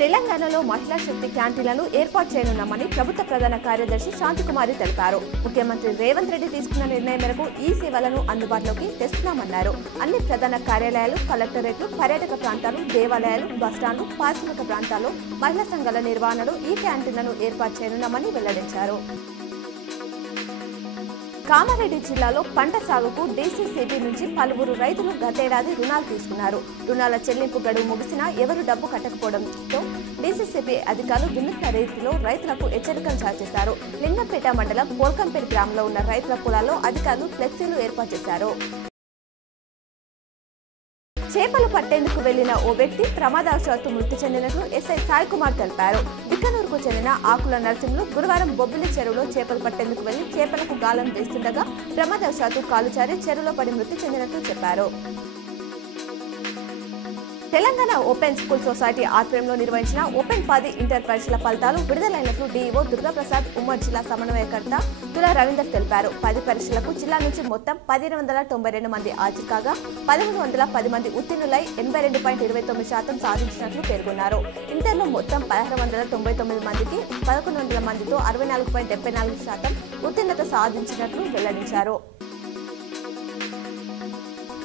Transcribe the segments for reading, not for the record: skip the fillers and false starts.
తెలంగాణలో మహిళా శక్తి క్యాంటీన్లను ఏర్పాటు చేయనున్నామని ప్రభుత్వ ప్రధాన కార్యదర్శి శాంతికుమారి తెలిపారు. ముఖ్యమంత్రి రేవంత్ రెడ్డి తీసుకున్న నిర్ణయం మేరకు ఈ సేవలను అందుబాటులోకి తెస్తున్నామన్నారు. అన్ని ప్రధాన కార్యాలయాలు, కలెక్టరేట్లు, పర్యాటక ప్రాంతాలు, దేవాలయాలు, బస్టాండ్లు, పారిశ్రామిక ప్రాంతాల్లో మహిళా సంఘాల నిర్వహణలో ఈ క్యాంటీన్లను ఏర్పాటు చేయనున్నామని వెల్లడించారు. కామారెడ్డి జిల్లాలో పంట సాగుకు డీసీసీబీ నుంచి పలువురు రైతులు గతేడాది రుణాలు తీసుకున్నారు. రుణాల చెల్లింపు గడువు ముగిసినా ఎవరు డబ్బు కట్టకపోవడంతో డీసీసీబీ అధికారులు వినూత్న రీతిలో రైతులకు హెచ్చరికలు జారీ చేశారు. లింగంపేట మండలం పోల్కంపేట గ్రామంలో ఉన్న రైతుల పొలాల్లో అధికారులు ఫ్లెక్సీలు ఏర్పాటు చేశారు. చేపలు పట్టేందుకు వెళ్లిన ఓ వ్యక్తి ప్రమాదవశాత్తు మృతి చెందినట్లు ఎస్ఐ సాయి కుమార్ తెలిపారు. బిక్కనూరుకు చెందిన ఆకుల నరసింహులు గురువారం బొబ్బిలి చెరువులో చేపలు పట్టేందుకు వెళ్లి చేపలకు గాలం వేస్తుండగా ప్రమాదవశాత్తు కాలు జారి చెరువులో పడి మృతి చెందినట్లు చెప్పారు. తెలంగాణ ఓపెన్ స్కూల్ సొసైటీ ఆధ్వర్యంలో నిర్వహించిన ఓపెన్ 10 ఇంటర్ పరీక్షల ఫలితాలు విడుదలైనట్లు డీఈఓ దుర్గాప్రసాద్ ఉమ్మడి జిల్లా సమన్వయకర్త తుల రవీందర్ తెలిపారు. 10 పరీక్షలకు జిల్లా నుంచి మొత్తం 1592 మంది హాజరు కాగా 1310 మంది ఉత్తీర్ణులై 82.29% సాధించినట్లు పేర్కొన్నారు. ఇంటర్లో మొత్తం 1699 మందికి 1100 మందితో 64.74% ఉత్తీర్ణత సాధించినట్లు వెల్లడించారు.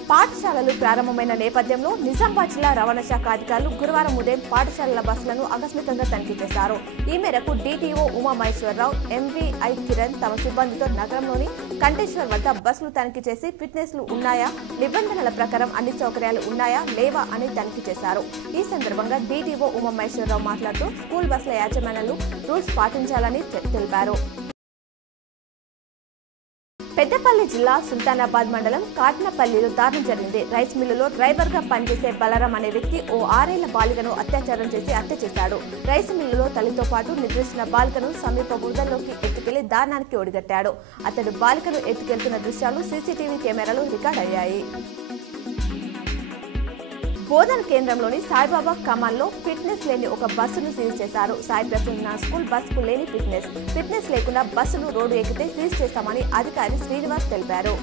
పాఠశాలలు ప్రారంభమైన నేపథ్యంలో నిజామాబాద్ జిల్లా రవాణా శాఖ అధికారులు గురువారం ఉదయం పాఠశాలల బస్సులను ఆకస్మికంగా తనిఖీ చేశారు. ఈ మేరకు డీటీఓ ఉమామహేశ్వరరావు, ఎంవీఐ కిరణ్ తమ సిబ్బందితో నగరంలోని కంటేశ్వర్ వద్ద బస్సులు తనిఖీ చేసి ఫిట్నెస్లు ఉన్నాయా, నిబంధనల ప్రకారం అన్ని సౌకర్యాలు ఉన్నాయా లేవా అని తనిఖీ చేశారు. ఈ సందర్భంగా డీటీఓ ఉమామహేశ్వరరావు మాట్లాడుతూ స్కూల్ బస్సుల యాజమాన్యాలు రూల్స్ పాటించాలని తెలిపారు. పెద్దపల్లి జిల్లా సుల్తానాబాద్ మండలం కాట్నపల్లిలో దారుణం జరిగింది. రైస్ మిల్లులో డ్రైవర్ గా పనిచేసే బలరాం అనే వ్యక్తి ఓ 6 ఏళ్ల బాలికను అత్యాచారం చేసి హత్య చేశాడు. రైస్ మిల్లులో తల్లితో పాటు నిద్రిస్తున్న బాలికను సమీప బురదలోకి ఎత్తుకెళ్లి దారుణానికి ఒడిగట్టాడు. అతడు బాలికను ఎత్తుకెళ్తున్న దృశ్యాలు సీసీటీవీ కెమెరాలో రికార్డ్ అయ్యాయి. బోధన కేంద్రంలోని సాయిబాబా కమాన్లో ఫిట్నెస్ లేని ఒక బస్సును సీజ్ చేశారు. సాయి ప్రసన్న స్కూల్ బస్సుకు లేని ఫిట్నెస్ లేకుండా బస్సులు రోడ్డు ఎక్కితే సీజ్ చేస్తామని అధికారి శ్రీనివాస్ తెలిపారు.